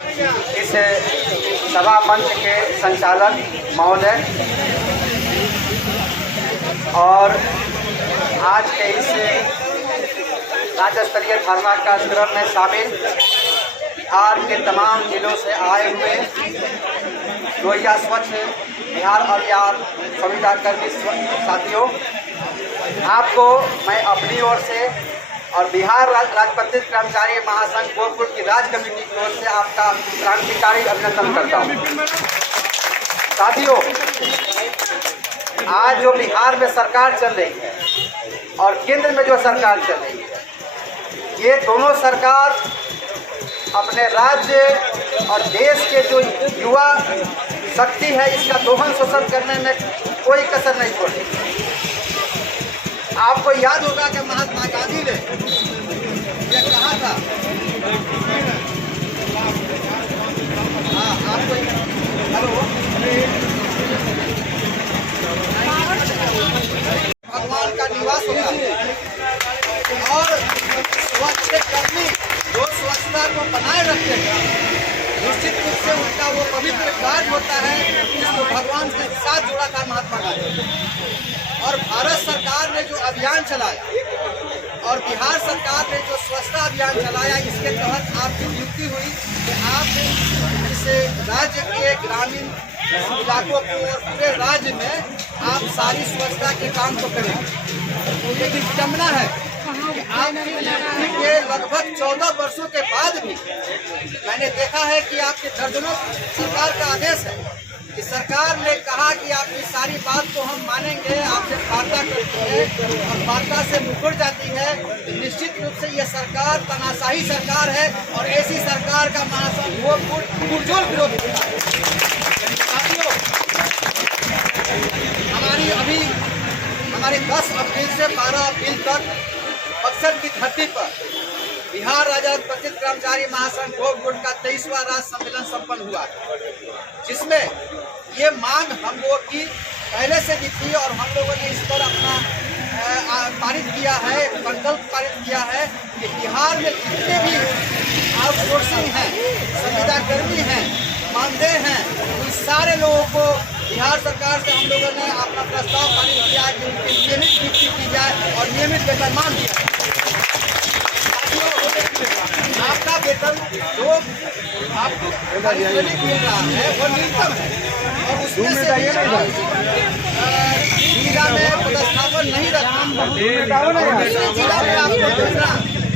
इस सभा मंच के संचालक महोदय और आज के इस राज्य स्तरीय धरना कार्यक्रम में शामिल बिहार के तमाम जिलों से आए हुए लोहिया स्वच्छ बिहार अभियान संविदाकर्मी साथियों, आपको मैं अपनी ओर से और बिहार राजपत्रित कर्मचारी महासंघ गोरखपुर की राज्य कमेटी की ओर से आपका क्रांतिकारी अभिनंदन करता हूँ। साथियों, आज जो बिहार में सरकार चल रही है और केंद्र में जो सरकार चल रही है, ये दोनों सरकार अपने राज्य और देश के जो युवा शक्ति है इसका दोहन शोषण करने में कोई कसर नहीं छोड़ी। आपको याद होगा कि महात्मा गांधी ने यह कहा था, आपको हेलो, भगवान का निवास होता है और स्वच्छताकर्मी जो स्वच्छता को बनाए रखते हैं, निश्चित रूप से उनका वो पवित्र कार्य होता है जिसको भगवान के साथ जोड़ा था महात्मा गांधी। और भारत सरकार ने जो अभियान चलाया और बिहार सरकार ने जो स्वच्छता अभियान चलाया, इसके तहत आपकी नियुक्ति हुई कि आप इस राज्य के ग्रामीण इलाकों को और पूरे राज्य में आप सारी स्वच्छता के काम को करेंगे। लेकिन विडंबना है कि आपकी नियुक्ति के लगभग 14 वर्षों के बाद भी मैंने देखा है कि आपके दर्जनों सरकार का आदेश है कि सरकार ने कहा कि आपकी सारी बात को हम मानेंगे, आपसे वार्ता करती है और वार्ता से मुकर जाती है। तो निश्चित रूप से यह सरकार तानाशाही सरकार है और ऐसी सरकार का महासंघ वो पुरजोर विरोध करता है। साथियों, हमारी 10 अप्रैल से 12 अप्रैल तक बक्सर की धरती पर बिहार राज्य पत्रित कर्मचारी महासंघ गोरखपुर का 23वां राज्य सम्मेलन संपन्न हुआ, जिसमें ये मांग हम लोगों की पहले से भी थी और हम लोगों ने इस पर अपना पारित किया है, संकल्प पारित किया है कि बिहार में जितने भी आउटसोर्सिंग हैं, संविदाकर्मी हैं, मानदेय हैं, उन सारे लोगों को बिहार सरकार से हम लोगों ने अपना प्रस्ताव पारित किया है कि उनकी नियमित नियुक्ति की जाए और नियमित वेतनमान दिया जाए। आपका वेतन जो आपको मिल रहा है वो न्यूनतम है और उसमें से जिला में पदस्थापन नहीं रखा, जिला में आपको दूसरा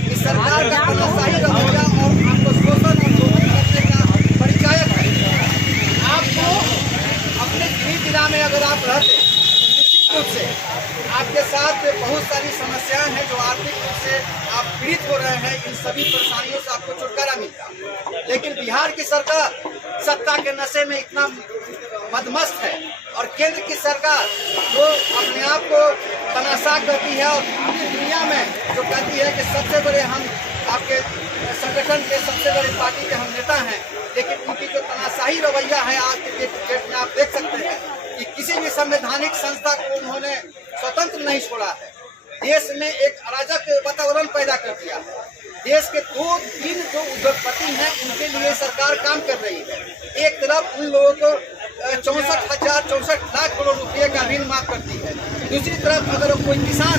कि सरकार का तानाशाही रवैया और आपको शोषण और दोहन करने का परिचायक है। आपको अपने गृह जिला में अगर आप रहते तो निश्चित रूप से आपके साथ बहुत सारी समस्याएं हैं जो आर्थिक रूप से आप पीड़ित हो रहे हैं, इन सभी परेशानियों से आपको छुटकारा मिलता। लेकिन बिहार की सरकार सत्ता के नशे में इतना मदमस्त है और केंद्र की सरकार जो अपने आप को तनाशाह करती है और पूरी दुनिया में जो कहती है कि सबसे बड़े हम आपके संगठन के सबसे बड़े पार्टी के हम नेता हैं, लेकिन उनकी जो तनाशाही रवैया है आज के डेट में आप देख सकते हैं कि किसी भी संवैधानिक संस्था को उन्होंने स्वतंत्र नहीं छोड़ा है। देश में एक अराजक वातावरण पैदा कर दिया है। देश के 2-3 जो उद्योगपति हैं उनके लिए सरकार काम कर रही है। एक तरफ उन लोगों को 64 लाख करोड़ रुपये का ऋण माफ करती है, दूसरी तरफ अगर कोई किसान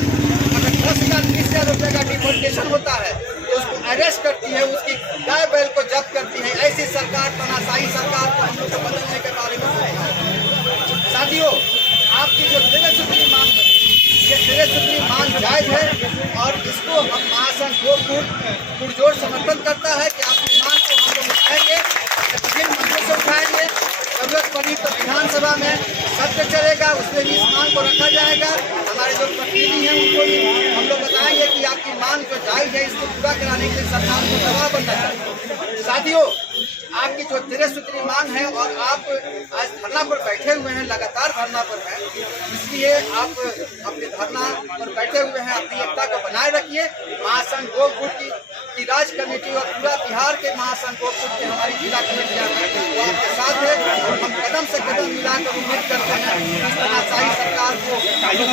अगर 10,000-20,000 रुपये का डिफॉल्टेशन होता है तो उसको अरेस्ट करती है, उसकी गाय बैल को जब्त करती है। ऐसी सरकार, तानाशाही सरकार को हम लोग को बदलने के बारे में सोचना है। साथियों, आपकी जो 13 सूत्री मांग है, ये 13 सूत्री मांग जायज है और इसको हम महासंघ गोरखपुर पुरजोर समर्थन करता है कि आपकी मांग को हम लोग उठाएंगे, विभिन्न मंचों से उठाएंगे। जरूरत पड़ी तो विधानसभा में सत्र चलेगा, उसमें भी इस मांग को रखा जाएगा। हमारे जो प्रतिनिधि हैं उनको भी हम लोग बताएंगे कि आपकी मांग जो जायज है इसको पूरा कराने के लिए सरकार को दबाव बनना चाहिए। साथियों, आपकी जो 13 सूत्री मांग है और आप आज धरना पर बैठे हुए हैं, लगातार धरना पर हैं, इसलिए आप अपने धरना पर बैठे हुए हैं, अपनी एकता को बनाए रखिए। महासंघ गोरखपुर की राज्य कमेटी और पूरा बिहार के महासंघ गोरखपुर की हमारी जिला कमेटियां वो आपके साथ है और हम कदम से कदम मिलाकर उम्मीद करते हैं इस तानाशाही सरकार को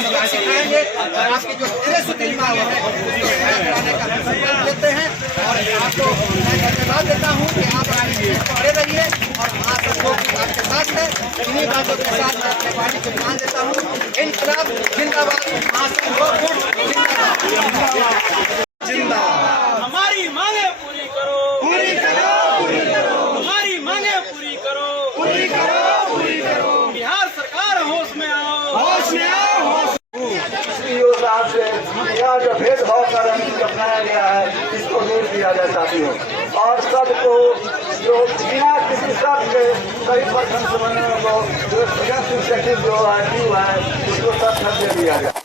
सबक सिखाएंगे और आपकी जो 13 सूत्री मांग है उसको पूरा कराने का संकल्प लेते हैं। और आपको मैं धन्यवाद देता हूँ कि आप खड़े रहिए और महासत्व आपके साथ है। इन्हीं बातों के साथ मैं अपने पार्टी को मान देता हूँ। इनकलाब जिंदाबाद, महासत्व जिंदाबाद। हमारी मांगे पूरी करो, पूरी करो, पूरी करो, हमारी मांगे पूरी करो, पूरी करो, पूरी करो। बिहार सरकार होश में आओ, होश में आओ, होश सीईओ साहब से यह जो भेदभाव का रणनीति अपनाया गया है इसको दूर किया जाए साथियों, और सबको जो बिना किसी शर्त के सही प्रखंड समन्वय को जो जो है उसको सब दिया जाए।